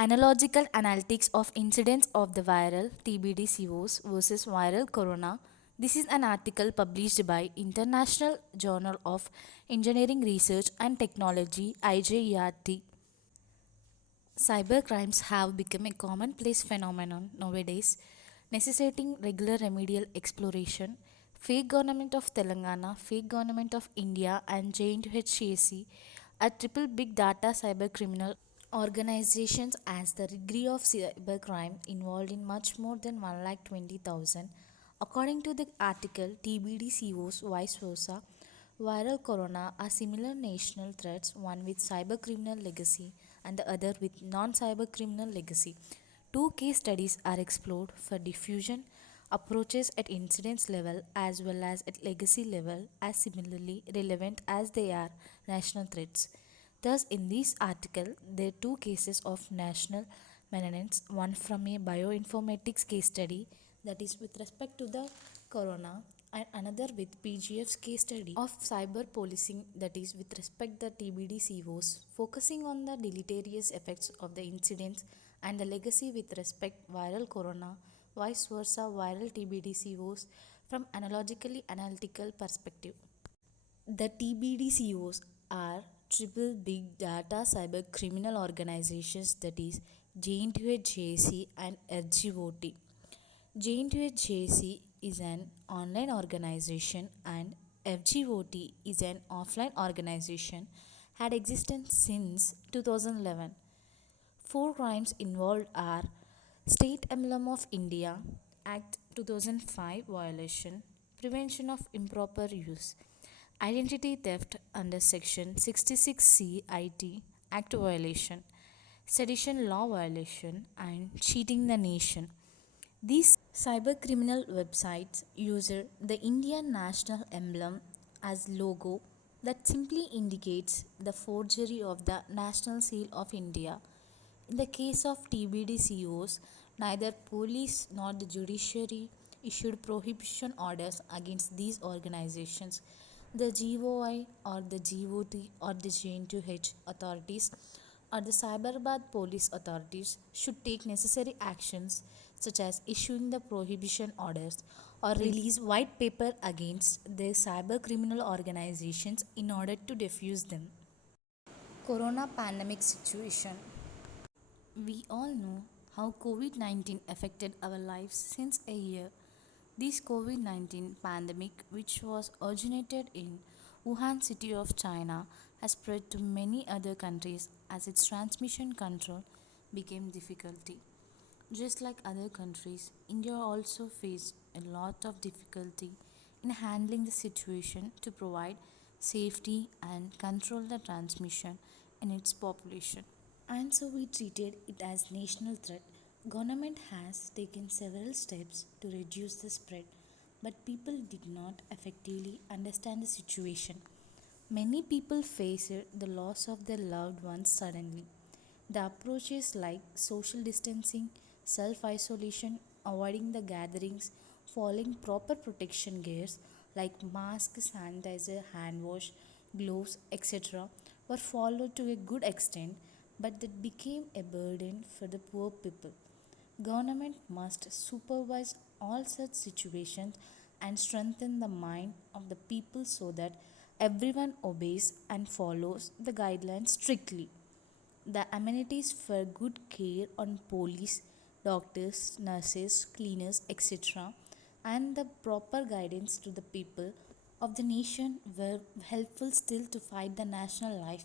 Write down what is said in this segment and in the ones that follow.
Analogical analytics of incidence of the viral TBDCOS versus viral corona. This is an article published by International Journal of Engineering Research and Technology IJERT. Cybercrimes have become a commonplace phenomenon nowadays, necessitating regular remedial exploration. Fake government of Telangana, fake government of India, and JNHAC are triple big data cybercriminal organizations as the degree of cybercrime involved in much more than 1,20,000. According to the article, TBDCOS vice versa, viral corona are similar national threats, one with cybercriminal legacy and the other with non-cybercriminal legacy. Two case studies are explored for diffusion approaches at incidence level as well as at legacy level as similarly relevant as they are national threats. Thus, in this article, there are two cases of national maintenance, one from a bioinformatics case study that is with respect to the corona and another with PGF's case study of cyber policing that is with respect the TBDCOs, focusing on the deleterious effects of the incidents and the legacy with respect viral corona, vice versa viral TBDCOs from analogically analytical perspective. The TBDCOs are triple big data cyber criminal organizations that is JNTUHJC and RGOT. JNTUHJC is an online organization and FGOT is an offline organization had existed since 2011. Four crimes involved are State Emblem of India Act 2005 violation, prevention of improper use, identity theft under section 66C IT Act violation, sedition law violation and cheating the nation. These cybercriminal websites use the Indian national emblem as logo that simply indicates the forgery of the national seal of India. In the case of TBDCOs, neither police nor the judiciary issued prohibition orders against these organizations. The GOI or the GOT or the JN2H authorities or the Cyberabad police authorities should take necessary actions such as issuing the prohibition orders or release white paper against the cyber criminal organizations in order to defuse them. Corona pandemic situation. We all know how COVID 19 affected our lives since a year. This COVID 19 pandemic, which was originated in Wuhan city of China, has spread to many other countries as its transmission control became difficulty. Just like other countries, India also faced a lot of difficulty in handling the situation to provide safety and control the transmission in its population. And so we treated it as national threat. Government has taken several steps to reduce the spread, but people did not effectively understand the situation. Many people faced the loss of their loved ones suddenly. The approaches like social distancing, self isolation, avoiding the gatherings, following proper protection gears like mask, sanitizer, hand wash, gloves, etc., were followed to a good extent, but that became a burden for the poor people. Government must supervise all such situations and strengthen the mind of the people so that everyone obeys and follows the guidelines strictly. The amenities for good care on police, doctors, nurses, cleaners, etc., and the proper guidance to the people of the nation were helpful still to fight the national life.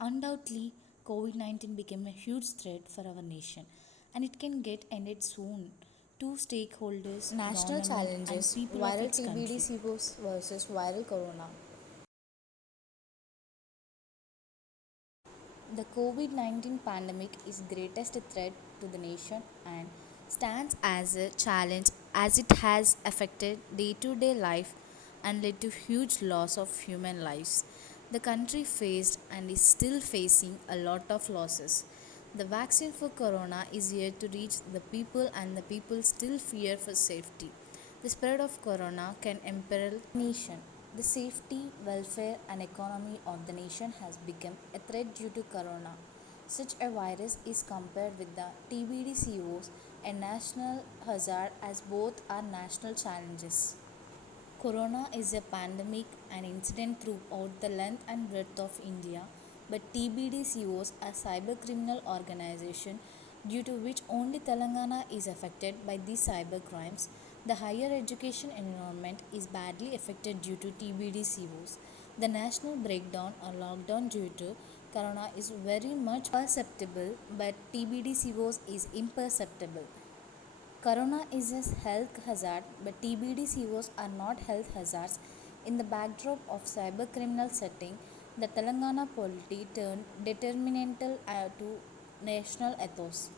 Undoubtedly, COVID 19 became a huge threat for our nation and it can get ended soon. Two stakeholders, national government challenges, and people of viral its country. TBDCOs versus viral corona. The COVID 19 pandemic is greatest threat to the nation and stands as a challenge as it has affected day-to-day life and led to huge loss of human lives. The country faced and is still facing a lot of losses. The vaccine for corona is yet to reach the people and the people still fear for safety. The spread of corona can imperil nation. The safety, welfare and economy of the nation has become a threat due to corona. Such a virus is compared with the TBDCOS, a national hazard, as both are national challenges. Corona is a pandemic and incident throughout the length and breadth of India, but TBDCOS, a cyber criminal organization due to which only Telangana is affected by these cyber crimes. The higher education environment is badly affected due to TBDCOS. The national breakdown or lockdown due to Corona is very much perceptible, but TBDCOS is imperceptible. Corona is a health hazard, but TBDCOs are not health hazards. In the backdrop of cybercriminal setting, the Telangana polity turned determinantal to national ethos.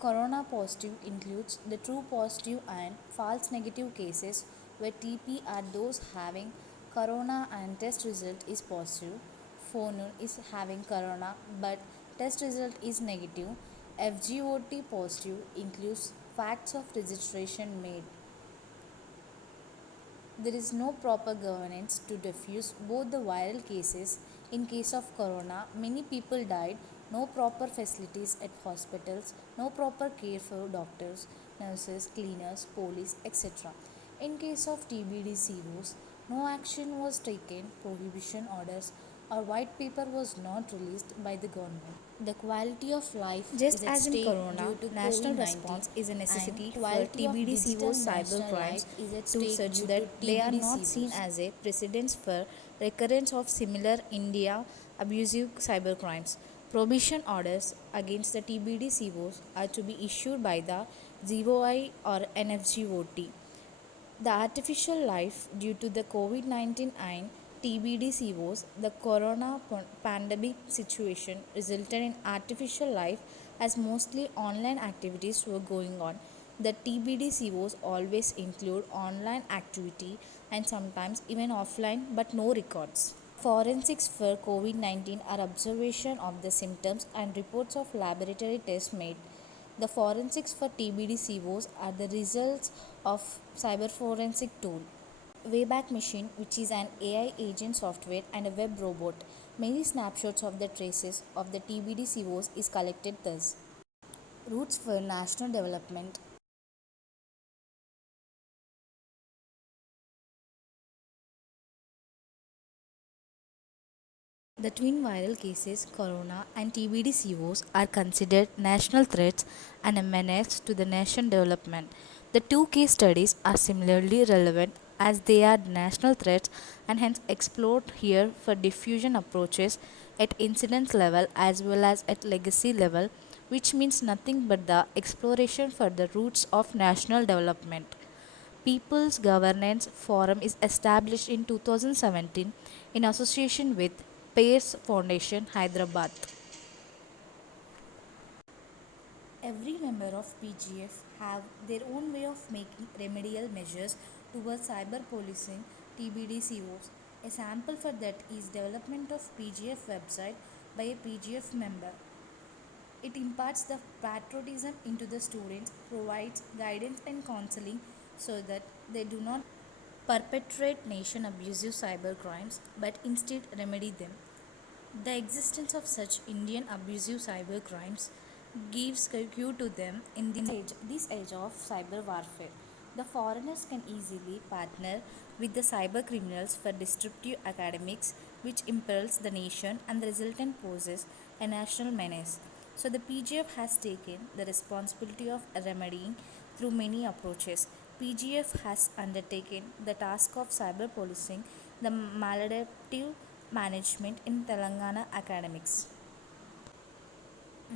Corona positive includes the true positive and false negative cases, where TP are those having corona and test result is positive. Phone is having corona but test result is negative. FGOT positive includes facts of registration made. There is no proper governance to diffuse both the viral cases. In case of corona, many people died, no proper facilities at hospitals, no proper care for doctors, nurses, cleaners, police, etc. In case of TBDCOs, no action was taken, prohibition orders or white paper was not released by the government. The quality of life Just is at as in stake Corona, due to national COVID 19, response is a and necessity for quality of digital TBDCO's national cybercrimes life is at to stake such due that to they are not seen TBDCOs. as a precedence for recurrence of similar India abusive cybercrimes. Prohibition orders against the TBDCOs are to be issued by the ZOI or NFGOT. The artificial life due to the COVID 19 and TBDCOs, the corona pandemic situation resulted in artificial life as mostly online activities were going on. The TBDCOs always include online activity and sometimes even offline but no records. Forensics for COVID 19 are observation of the symptoms and reports of laboratory tests made. The forensics for TBDCOs are the results of cyber forensic tool. Wayback Machine, which is an AI agent software and a web robot. Many snapshots of the traces of the TBDCOs is collected thus. Roots for national development. The twin viral cases, corona and TBDCOs, are considered national threats and a menace to the nation development. The two case studies are similarly relevant as they are national threats and hence explored here for diffusion approaches at incidence level as well as at legacy level, which means nothing but the exploration for the roots of national development. People's Governance Forum is established in 2017 in association with Pears Foundation, Hyderabad. Every member of PGF have their own way of making remedial measures towards cyber policing TBDCOs. A sample for that is development of PGF website by a PGF member. It imparts the patriotism into the students, provides guidance and counseling so that they do not perpetrate nation abusive cyber crimes but instead remedy them. The existence of such Indian abusive cyber crimes gives cue to them in this age of cyber warfare. The foreigners can easily partner with the cyber criminals for destructive academics, which imperils the nation and the resultant poses a national menace. So the PGF has taken the responsibility of remedying through many approaches. PGF has undertaken the task of cyber policing the maladaptive management in Telangana academics.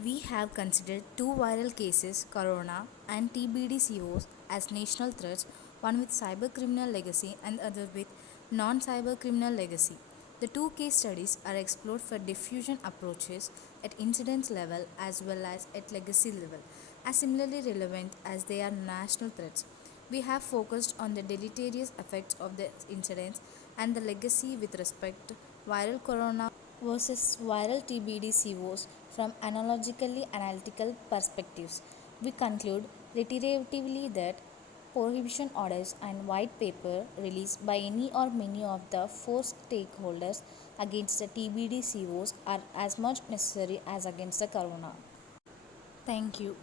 We have considered two viral cases, corona and TBDCOs, as national threats, one with cybercriminal legacy and other with non-cybercriminal legacy. The two case studies are explored for diffusion approaches at incidence level as well as at legacy level, as similarly relevant as they are national threats. We have focused on the deleterious effects of the incidents and the legacy with respect to viral corona versus viral TBDCOs from analogically analytical perspectives. We conclude reiteratively that prohibition orders and white paper released by any or many of the four stakeholders against the TBDCOS are as much necessary as against the corona. Thank you.